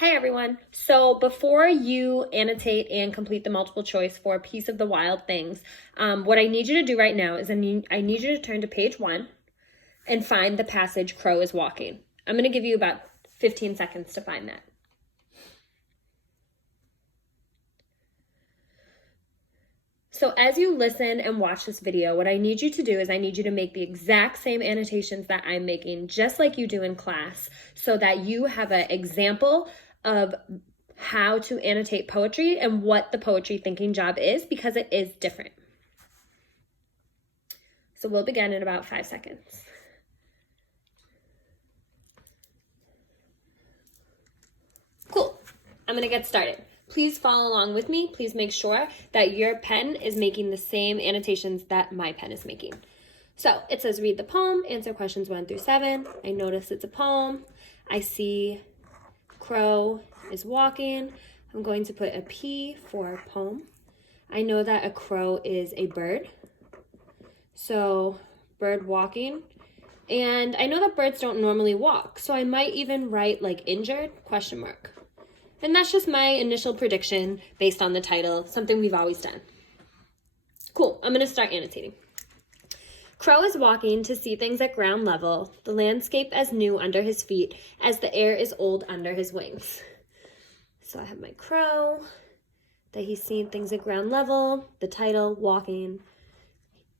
Hey everyone. So before you annotate and complete the multiple choice for Piece of the Wild Things, what I need you to do right now is I need you to turn to page 1 and find the passage Crow is walking. I'm going to give you about 15 seconds to find that. So as you listen and watch this video, what I need you to do is I need you to make the exact same annotations that I'm making, just like you do in class, so that you have an example of how to annotate poetry and what the poetry thinking job is, because it is different. So we'll begin in about 5 seconds. Cool. I'm going to get started. Please follow along with me. Please make sure that your pen is making the same annotations that my pen is making. So it says read the poem, answer questions 1 through 7. I notice it's a poem. I see Crow is walking. I'm going to put a P for poem. I know that a crow is a bird. So bird walking. And I know that birds don't normally walk. So I might even write like injured, question mark. And that's just my initial prediction based on the title, something we've always done. Cool, I'm gonna start annotating. Crow is walking to see things at ground level, the landscape as new under his feet as the air is old under his wings. So I have my crow, that he's seeing things at ground level, the title, walking.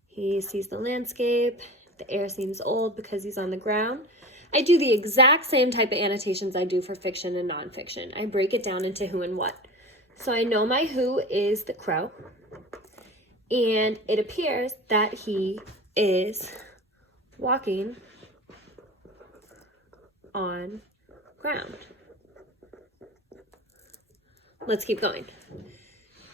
He sees the landscape, the air seems old because he's on the ground. I do the exact same type of annotations I do for fiction and nonfiction. I break it down into who and what. So I know my who is the crow, and it appears that he is walking on ground. Let's keep going.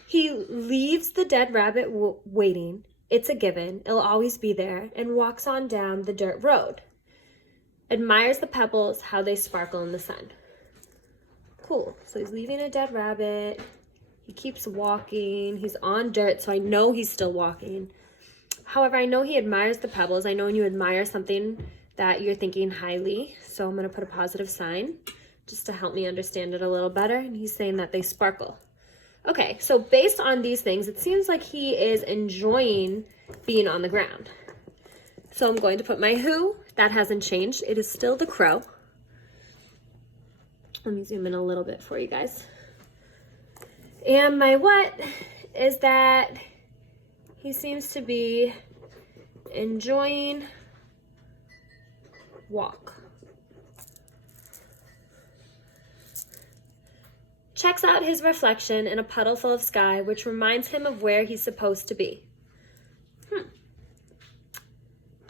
He leaves the dead rabbit waiting. It's a given. It'll always be there, and walks on down the dirt road. Admires the pebbles, how they sparkle in the sun. Cool. So he's leaving a dead rabbit. He keeps walking. He's on dirt, so I know he's still walking. However, I know he admires the pebbles. I know when you admire something that you're thinking highly. So I'm going to put a positive sign just to help me understand it a little better. And he's saying that they sparkle. Okay, so based on these things, it seems like he is enjoying being on the ground. So I'm going to put my who. That hasn't changed. It is still the crow. Let me zoom in a little bit for you guys. And my what is that he seems to be enjoying walk. Checks out his reflection in a puddle full of sky, which reminds him of where he's supposed to be.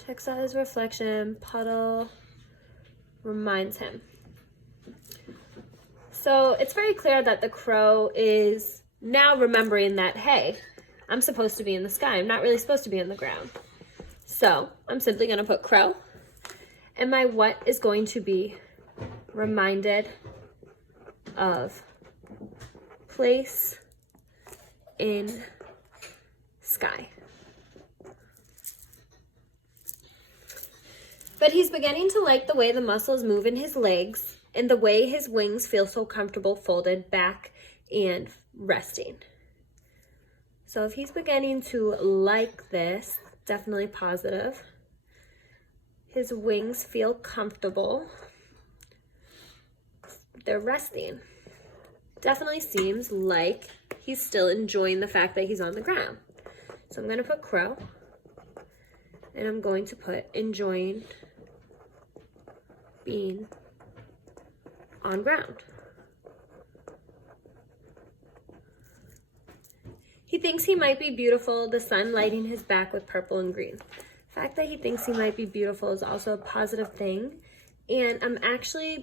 Checks out his reflection, puddle, reminds him. So it's very clear that the crow is now remembering that, hey, I'm supposed to be in the sky. I'm not really supposed to be on the ground. So I'm simply going to put crow. And my what is going to be reminded of place in sky. But he's beginning to like the way the muscles move in his legs and the way his wings feel so comfortable folded back and resting. So if he's beginning to like this, definitely positive. His wings feel comfortable. They're resting. Definitely seems like he's still enjoying the fact that he's on the ground. So I'm going to put crow. And I'm going to put enjoying being on ground. He thinks he might be beautiful, the sun lighting his back with purple and green. The fact that he thinks he might be beautiful is also a positive thing. And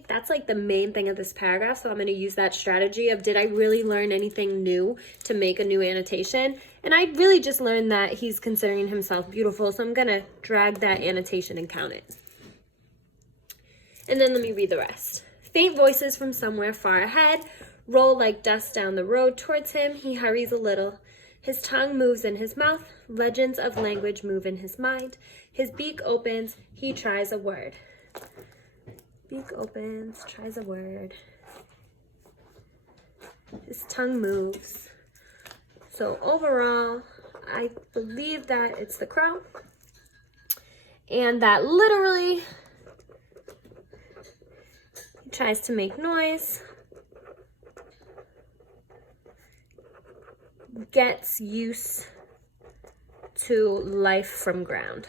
that's like the main thing of this paragraph. So I'm going to use that strategy of, did I really learn anything new to make a new annotation? And I really just learned that he's considering himself beautiful. So I'm going to drag that annotation and count it. And then let me read the rest. Faint voices from somewhere far ahead roll like dust down the road towards him. He hurries a little. His tongue moves in his mouth. Legends of language move in his mind. His beak opens. He tries a word. Beak opens, tries a word. His tongue moves. So overall, I believe that it's the crow. And that literally he tries to make noise, gets used to life from ground.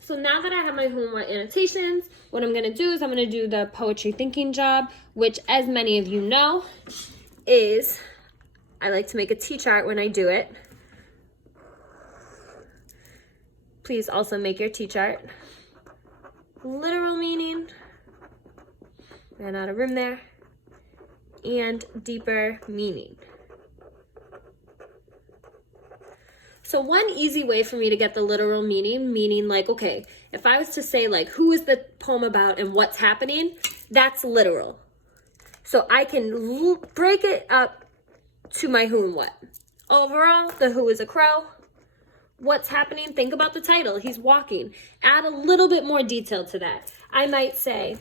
So now that I have my Who and What annotations, what I'm going to do is I'm going to do the poetry thinking job, which, as many of you know, is I like to make a T-chart when I do it. Please also make your T-chart. Literal meaning, ran out of room there, and deeper meaning. So one easy way for me to get the literal meaning like, okay, if I was to say like, who is the poem about and what's happening, that's literal. So I can break it up to my who and what. Overall, the who is a crow. What's happening? Think about the title. He's walking. Add a little bit more detail to that. I might say,